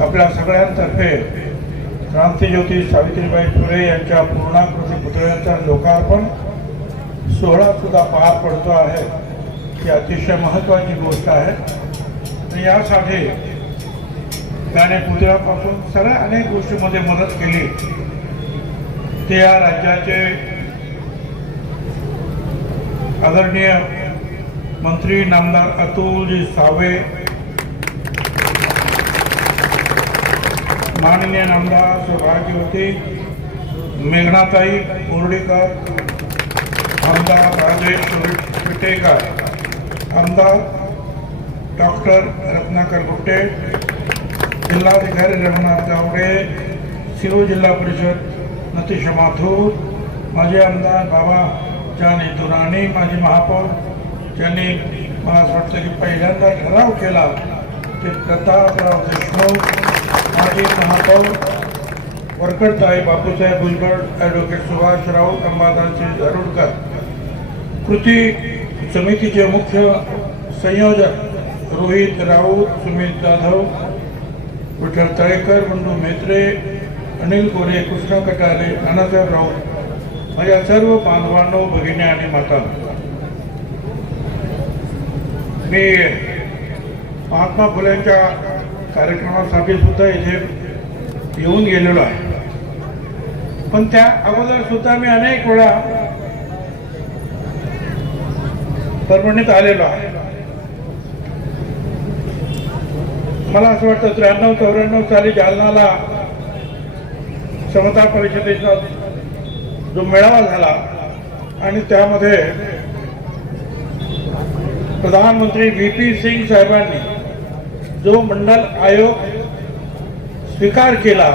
आपल्या सगळ्यांतर्फे क्रांतीज्योती सावित्रीबाई फुले यांच्या पूर्णाकृती पुतळ्याचा लोकार्पण सोहळा सुद्धा पार पडतो आहे. ही अतिशय महत्त्वाची गोष्ट आहे. आणि यासाठी त्याने पुतळ्यापासून सगळ्या अनेक गोष्टीमध्ये मदत केली. ते या राज्याचे आदरणीय मंत्री नामदार अतुलजी सावे माननीय आमदार सौभाग्यवती मेघनाताई बोर्डेकर आमदार राजेश पिटेकर आमदार डॉक्टर रत्नाकर गुट्टे जिल्हाधिकारी रघुनाथ गावडे शिरो जिल्हा परिषद नतीश माथूर माझे आमदार बाबा जानी दुराणी माझे महापौर ज्यांनी मला असं वाटतं की पहिल्यांदा ठराव केला ते प्रतापराव देशमुख माजी महापौर वरकडताई बापूसाहेब भुजबळ ॲडव्होकेट सुभाष राऊत अंबादासजी दारुडकर कृती समितीचे मुख्य संयोजक रोहित राऊत सुमित जाधव विठ्ठल तळेकर बंडू मेत्रे अनिल गोरे कृष्ण कटारे नानासाहेब राऊत माझ्या सर्व बांधवांनो भगिनी आणि माता मी महात्मा फुलेंच्या कार्यक्रमासाठी सुद्धा इथे येऊन गेलेलो आहे. पण त्या अगोदर सुद्धा मी अनेक वेळा परभणीत आलेलो आहे. मला असं वाटतं त्र्याण्णव चौऱ्याण्णव साली जालनाला क्षमता परिषदेचा जो मेळावा झाला आणि त्यामध्ये प्रधानमंत्री व्ही पी सिंग साहेबांनी जो मंडल आयोग स्वीकार केला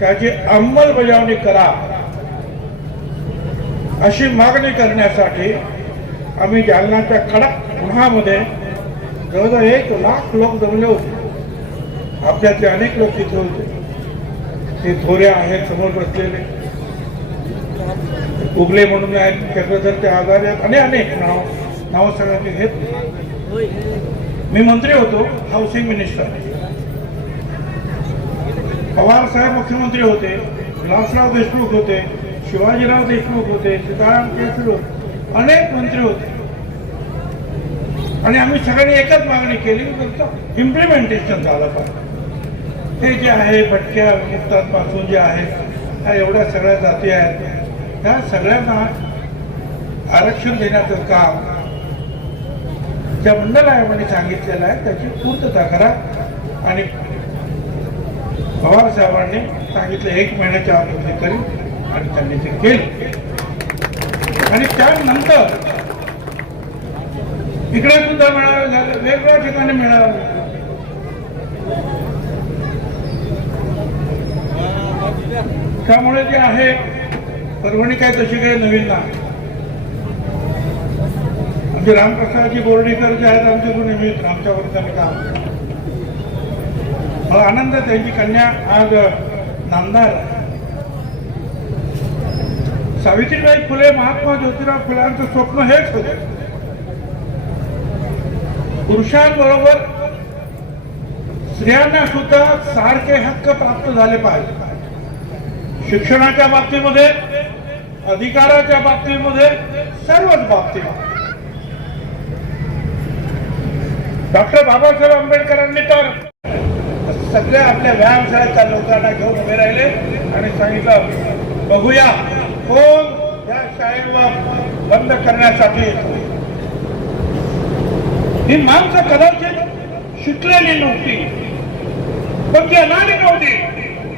त्याची अंमलबजावणी करा अशी मागणी करण्यासाठी आम्ही जालनाच्या कडक उन्हामध्ये जवळजवळ एक लाख लोक जमले होते. आपल्यातले अनेक लोक तिथे होते. ते थोरे आहेत समोर बसलेले. उगले म्हणून आहेत चक्रधर ते आजारी आहेत. अनेक अनेक नाव नाव सगळ्यांनी घेत मी मंत्री होतो हाऊसिंग मिनिस्टर पवार साहेब मुख्यमंत्री होते विलासराव देशमुख होते शिवाजीराव देशमुख होते सीताराम केसरी होते अनेक मंत्री होते. आणि आम्ही सगळ्यांनी एकच मागणी केली फक्त इम्प्लिमेंटेशन झालं पाहिजे. हे जे आहे भटक्या मुक्तांपासून जे आहे ह्या एवढ्या सगळ्या जाती आहेत. ह्या सगळ्यांना आरक्षण देण्याचं काम ज्या मंडल आयोगाने सांगितलेलं आहे त्याची पूर्तता करा. आणि पवार साहेबांनी सांगितलं एक महिन्याच्या आत ते आणि त्यांनी ते केलं. आणि त्यानंतर इकडे सुद्धा मिळालं झालं वेगवेगळ्या ठिकाणी मिळालं त्यामुळे जे आहे परभणी काय तशी काही नवीन नाही. आमचे रामप्रसादजी बोर्डीकर जे आहेत आमचे गुरु मित्र आमच्यावर त्यांनी काम मला आनंद त्यांची कन्या आज नामदार सावित्रीबाई फुले महात्मा ज्योतिराव फुलांचं स्वप्न हेच होत. पुरुषांबरोबर स्त्रियांना सुद्धा सारखे हक्क प्राप्त झाले पाहिजे. शिक्षणाच्या बाबतीमध्ये अधिकाराच्या बाबतीमध्ये सर्वच बाबतीमध्ये. डॉक्टर बाबासाहेब आंबेडकरांनी तर सगळ्या आपल्या व्यायामशाळेच्या लोकांना घेऊन उभे राहिले आणि सांगितलं बघूया कोण या शाळेवर बंद करण्यासाठी. ही माणसं कदाचित शिकलेली नव्हती पण ती अनाडी नव्हती.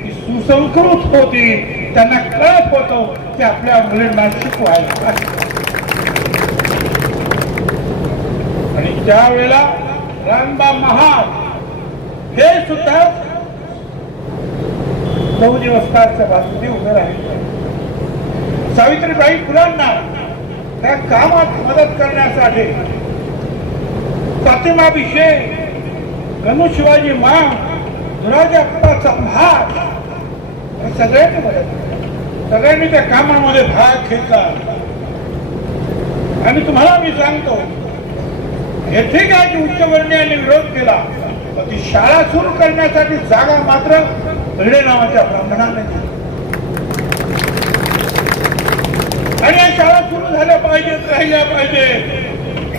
ती सुसंस्कृत होती. त्यांना कळत होतो की आपल्या मुलींना शिकवायला आणि त्यावेळेला रामबा महाल. हे सुद्धा नऊ दिवसकारच्या बाजूने उभे राहिले. सावित्रीबाई फुलांना त्या कामात मदत करण्यासाठी प्रतिमाभिषेक गणू शिवाजी मा धुराजी अप्पाचा भाग या सगळ्यांनी मदत सगळ्यांनी त्या कामामध्ये भाग घेतला. आणि तुम्हाला मी सांगतो येथे काही उच्च की उच्चवर्णीयांनी विरोध केला ती शाळा सुरू करण्यासाठी जागा मात्र भिडे नावाच्या ब्राह्मणाने दिली. आणि या शाळा सुरू झाल्या पाहिजेत राहिल्या पाहिजे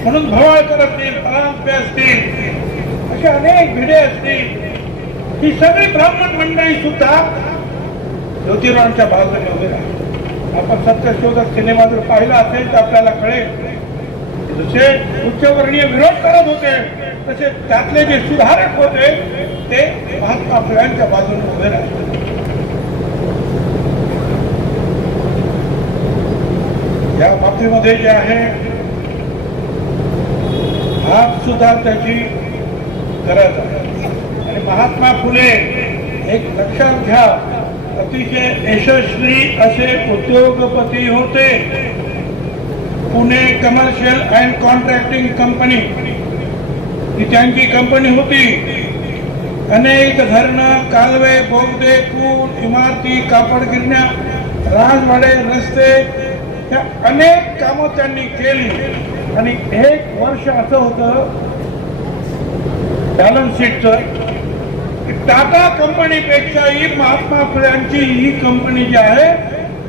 म्हणून भवाळकर असतील परांजपे असतील असे अनेक भिडे असतील. ही सगळी ब्राह्मण मंडळी सुद्धा ज्योतिरावांच्या बाजूने उभे राहिले. आपण सत्यशोधक सिनेमा जर पाहिला असेल तर आपल्याला कळेल जसे उच्चवर्णीय विरोध करत होते तसे त्यातले जे सुधारक होते ते महात्मा फुल्यांच्या बाजूने उभे राहिले. या बाबतीमध्ये जे आहे आज सुद्धा त्याची गरज आहे. आणि महात्मा फुले एक लक्षात घ्या अतिशय यशस्वी असे उद्योगपती होते. Pune commercial and contracting company. ही त्यांची कंपनी होती. अनेक धरणं कालवे बोगदे पूल इमारती कापड गिरण्या राजवाडे रस्ते या अनेक कामं त्यांनी केली. आणि एक वर्ष असं होतं बॅलन्स शीटचं टाटा कंपनीपेक्षाही महात्मा फुल्यांची ही कंपनी जी आहे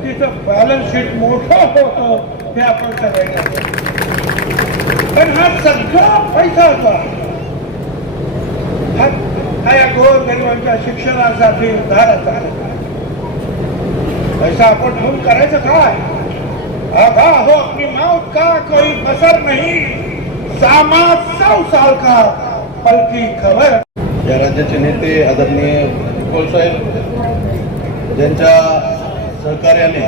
तिचं बॅलन्स शीट मोठं होतं हे आपण करायला पण हा सगळा पैसा होता. हा या गोर गरिबांच्या शिक्षणासाठी उद्धाराचा पैसा आपण ठेवून करायचं काय? आगा हो अपनी मौत का कोई बसर नहीं? सामा सौ साल का पलकी खबर? या राज्याचे नेते आदरणीय कोलसाहेब ज्यांच्या सहकार्याने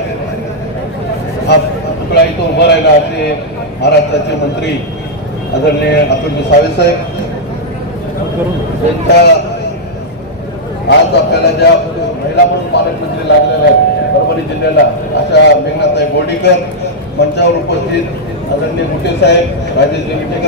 हा पुतळा इथं उभा राहिला असे महाराष्ट्राचे मंत्री आदरणीय अतुलजी सावेसाहेब त्यांच्या आज आपल्याला ज्या महिला म्हणून पालकमंत्री लागलेल्या आहेत परभणी जिल्ह्याला अशा मेघनाताई बोर्डीकर मंचावर उपस्थित आदरणीय मुठे साहेब राजेश विटेकर